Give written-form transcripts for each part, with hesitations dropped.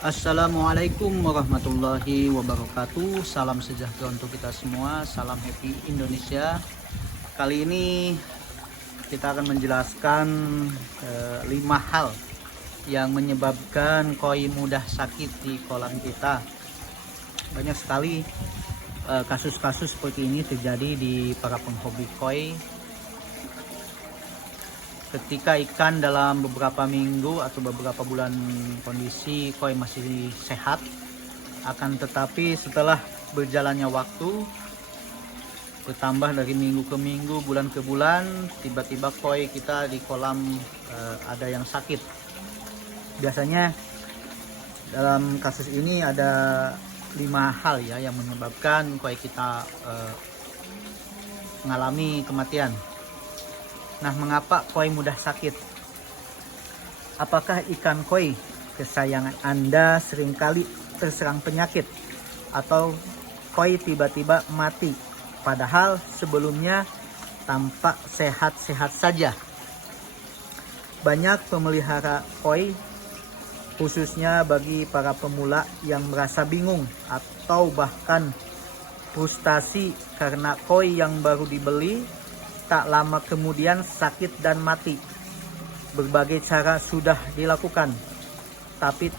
Assalamualaikum warahmatullahi wabarakatuh. Salam sejahtera untuk kita semua. Salam happy Indonesia. Kali ini kita akan menjelaskan 5 hal yang menyebabkan koi mudah sakit di kolam kita. Banyak sekali kasus-kasus seperti ini terjadi di para penghobi koi. Ketika ikan dalam beberapa minggu atau beberapa bulan kondisi koi masih sehat, akan tetapi setelah berjalannya waktu, bertambah dari minggu ke minggu, bulan ke bulan, tiba-tiba koi kita di kolam ada yang sakit. Biasanya dalam kasus ini ada 5 hal ya yang menyebabkan koi kita mengalami kematian. Nah, mengapa koi mudah sakit? Apakah ikan koi kesayangan Anda seringkali terserang penyakit atau koi tiba-tiba mati padahal sebelumnya tampak sehat-sehat saja? Banyak pemelihara koi, khususnya bagi para pemula yang merasa bingung atau bahkan frustasi karena koi yang baru dibeli tak lama kemudian sakit dan mati. Berbagai cara sudah dilakukan, tapi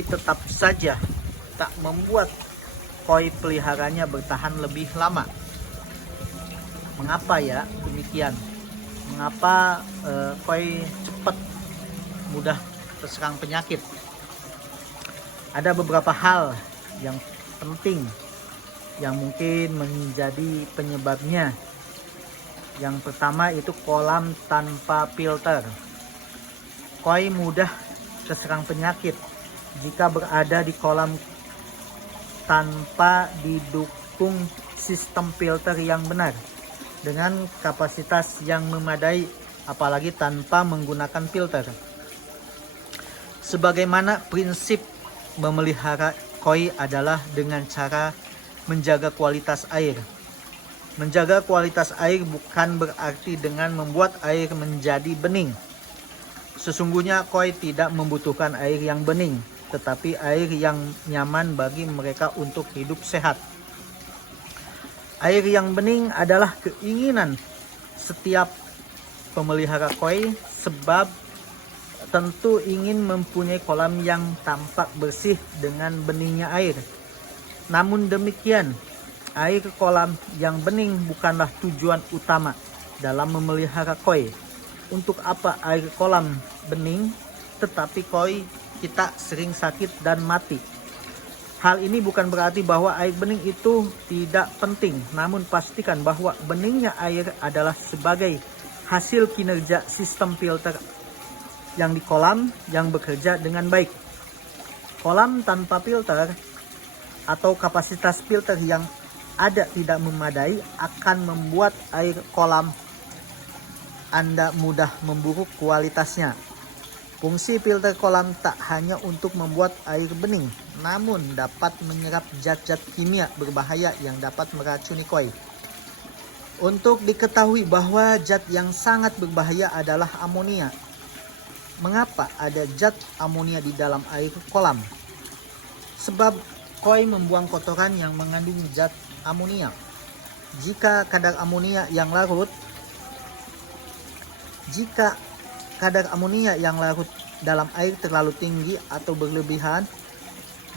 tetap saja tak membuat koi peliharanya bertahan lebih lama. Mengapa ya demikian? Mengapa koi cepat mudah terserang penyakit? Ada beberapa hal yang penting yang mungkin menjadi penyebabnya. Yang pertama itu kolam tanpa filter. Koi mudah terserang penyakit jika berada di kolam tanpa didukung sistem filter yang benar dengan kapasitas yang memadai, apalagi tanpa menggunakan filter. Sebagaimana prinsip memelihara koi adalah dengan cara menjaga kualitas air. Menjaga kualitas air bukan berarti dengan membuat air menjadi bening. Sesungguhnya koi tidak membutuhkan air yang bening, tetapi air yang nyaman bagi mereka untuk hidup sehat. Air yang bening adalah keinginan setiap pemelihara koi, sebab tentu ingin mempunyai kolam yang tampak bersih dengan beningnya air. Namun demikian, air kolam yang bening bukanlah tujuan utama dalam memelihara koi. Untuk apa air kolam bening tetapi koi kita sering sakit dan mati? Hal ini bukan berarti bahwa air bening itu tidak penting, namun pastikan bahwa beningnya air adalah sebagai hasil kinerja sistem filter yang di kolam yang bekerja dengan baik. Kolam tanpa filter atau kapasitas filter yang ada tidak memadai akan membuat air kolam Anda mudah memburuk kualitasnya. Fungsi filter kolam tak hanya untuk membuat air bening, namun dapat menyerap zat-zat kimia berbahaya yang dapat meracuni koi. Untuk diketahui bahwa zat yang sangat berbahaya adalah amonia. Mengapa ada zat amonia di dalam air kolam? Sebab koi membuang kotoran yang mengandung zat amonia. Jika kadar amonia yang larut dalam air terlalu tinggi atau berlebihan,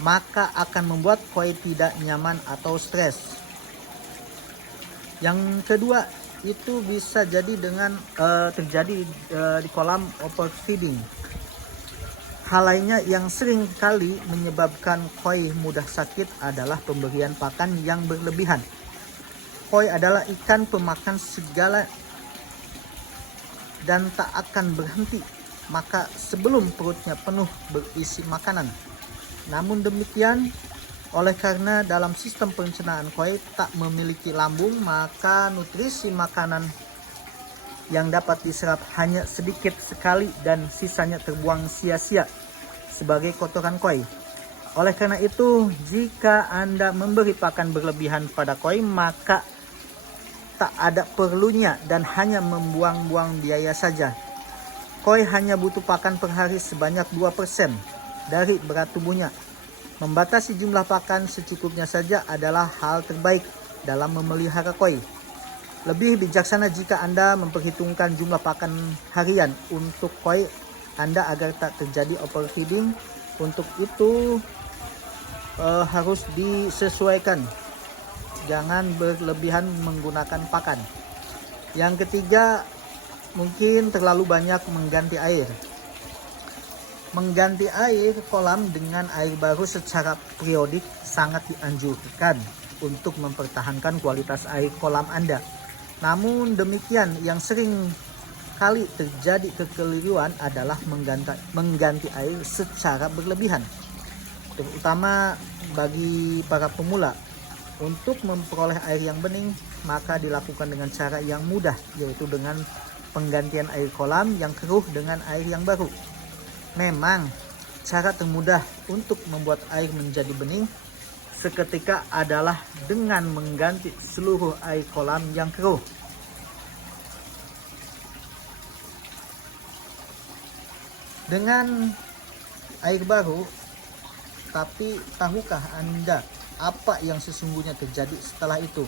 maka akan membuat koi tidak nyaman atau stres. Yang kedua, itu bisa jadi dengan terjadi di kolam overfeeding. Hal lainnya yang sering kali menyebabkan koi mudah sakit adalah pemberian pakan yang berlebihan. Koi adalah ikan pemakan segala dan tak akan berhenti, maka sebelum perutnya penuh berisi makanan. Namun demikian, oleh karena dalam sistem pencernaan koi tak memiliki lambung, maka nutrisi makanan yang dapat diserap hanya sedikit sekali dan sisanya terbuang sia-sia sebagai kotoran koi. Oleh karena itu, jika Anda memberi pakan berlebihan pada koi, maka tak ada perlunya dan hanya membuang-buang biaya saja. Koi hanya butuh pakan per hari sebanyak 2% dari berat tubuhnya. Membatasi jumlah pakan secukupnya saja adalah hal terbaik dalam memelihara koi. Lebih bijaksana jika Anda memperhitungkan jumlah pakan harian untuk koi Anda agar tak terjadi overfeeding. Untuk itu harus disesuaikan. Jangan berlebihan menggunakan pakan. Yang ketiga, mungkin terlalu banyak mengganti air. Mengganti air kolam dengan air baru secara periodik sangat dianjurkan untuk mempertahankan kualitas air kolam Anda. Namun demikian, yang sering kali terjadi kekeliruan adalah mengganti air secara berlebihan, terutama bagi para pemula. Untuk memperoleh air yang bening, maka dilakukan dengan cara yang mudah, yaitu dengan penggantian air kolam yang keruh dengan air yang baru. Memang cara termudah untuk membuat air menjadi bening seketika adalah dengan mengganti seluruh air kolam yang keruh. Dengan air baru, tapi tahukah Anda apa yang sesungguhnya terjadi setelah itu?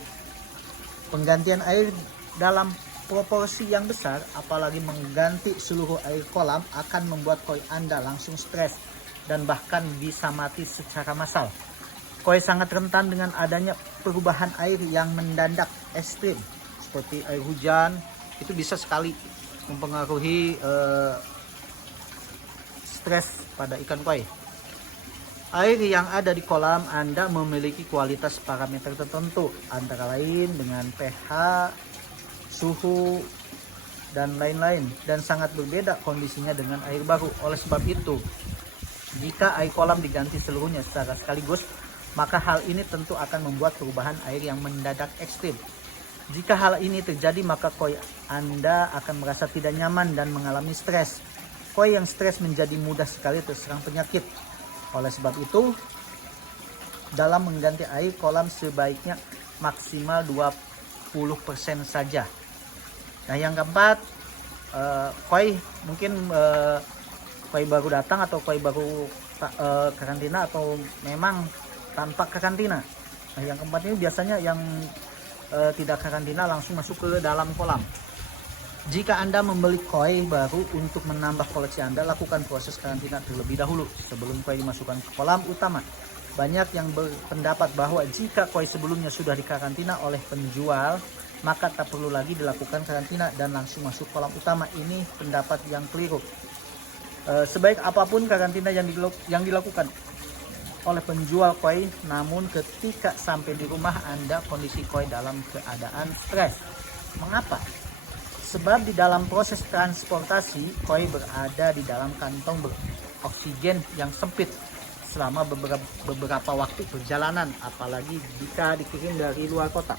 Penggantian air dalam proporsi yang besar, apalagi mengganti seluruh air kolam, akan membuat koi Anda langsung stres dan bahkan bisa mati secara massal. Koi sangat rentan dengan adanya perubahan air yang mendadak ekstrim, seperti air hujan. Itu bisa sekali mempengaruhi stres pada ikan koi. Air yang ada di kolam Anda memiliki kualitas parameter tertentu, antara lain dengan pH, suhu, dan lain-lain, dan sangat berbeda kondisinya dengan air baru. Oleh sebab itu, jika air kolam diganti seluruhnya secara sekaligus, maka hal ini tentu akan membuat perubahan air yang mendadak ekstrim. Jika hal ini terjadi, maka koi Anda akan merasa tidak nyaman dan mengalami stres. Koi yang stres menjadi mudah sekali terserang penyakit. Oleh sebab itu, dalam mengganti air kolam sebaiknya maksimal 20% saja. Nah, yang keempat, koi mungkin koi baru datang atau koi baru karantina atau memang tanpa karantina. Nah, yang keempat ini biasanya yang tidak karantina langsung masuk ke dalam kolam. Jika Anda membeli koi baru untuk menambah koleksi Anda, lakukan proses karantina terlebih dahulu sebelum koi dimasukkan ke kolam utama. Banyak yang berpendapat bahwa jika koi sebelumnya sudah dikarantina oleh penjual, maka tak perlu lagi dilakukan karantina dan langsung masuk kolam utama. Ini pendapat yang keliru. Sebaik apapun karantina yang dilakukan oleh penjual koi, namun ketika sampai di rumah Anda kondisi koi dalam keadaan stres. Mengapa? Sebab di dalam proses transportasi, koi berada di dalam kantong beroksigen yang sempit selama beberapa waktu perjalanan, apalagi jika dikirim dari luar kota.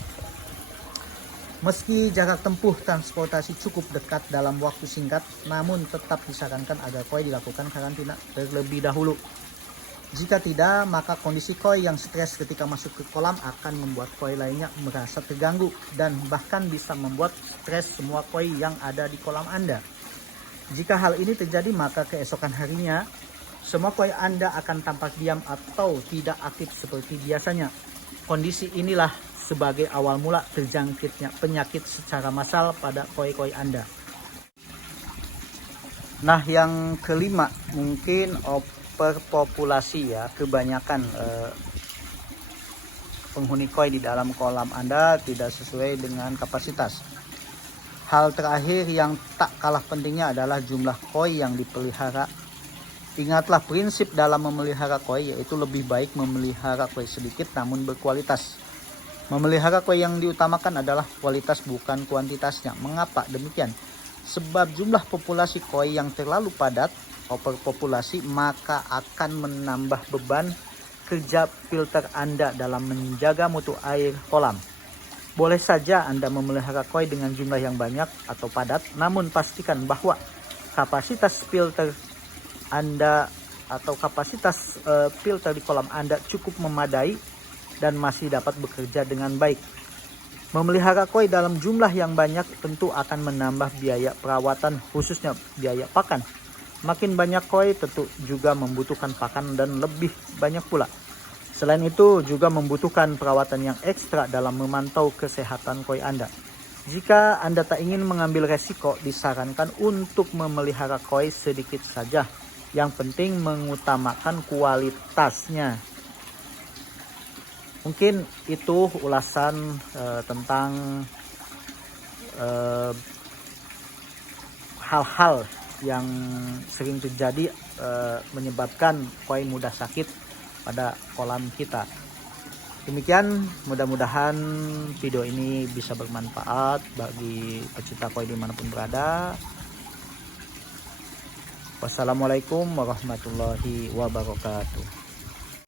Meski jarak tempuh transportasi cukup dekat dalam waktu singkat, namun tetap disarankan agar koi dilakukan karantina terlebih dahulu. Jika tidak, maka kondisi koi yang stres ketika masuk ke kolam akan membuat koi lainnya merasa terganggu dan bahkan bisa membuat stres semua koi yang ada di kolam Anda. Jika hal ini terjadi, maka keesokan harinya semua koi Anda akan tampak diam atau tidak aktif seperti biasanya. Kondisi inilah sebagai awal mula terjangkitnya penyakit secara massal pada koi-koi Anda. Nah, yang kelima mungkin overpopulasi ya. Kebanyakan penghuni koi di dalam kolam Anda tidak sesuai dengan kapasitas. Hal terakhir yang tak kalah pentingnya adalah jumlah koi yang dipelihara. Ingatlah prinsip dalam memelihara koi, yaitu lebih baik memelihara koi sedikit namun berkualitas. Memelihara koi yang diutamakan adalah kualitas bukan kuantitasnya. Mengapa demikian? Sebab jumlah populasi koi yang terlalu padat, overpopulasi, maka akan menambah beban kerja filter Anda dalam menjaga mutu air kolam. Boleh saja Anda memelihara koi dengan jumlah yang banyak atau padat, namun pastikan bahwa kapasitas filter Anda atau kapasitas filter di kolam Anda cukup memadai dan masih dapat bekerja dengan baik. Memelihara koi dalam jumlah yang banyak tentu akan menambah biaya perawatan, khususnya biaya pakan. Makin banyak koi tentu juga membutuhkan pakan dan lebih banyak pula. Selain itu juga membutuhkan perawatan yang ekstra dalam memantau kesehatan koi Anda. Jika Anda tak ingin mengambil resiko, disarankan untuk memelihara koi sedikit saja. Yang penting mengutamakan kualitasnya. Mungkin itu ulasan tentang hal-hal yang sering terjadi menyebabkan koi mudah sakit pada kolam kita. Demikian, mudah-mudahan video ini bisa bermanfaat bagi pecinta koi dimanapun berada. Wassalamualaikum warahmatullahi wabarakatuh.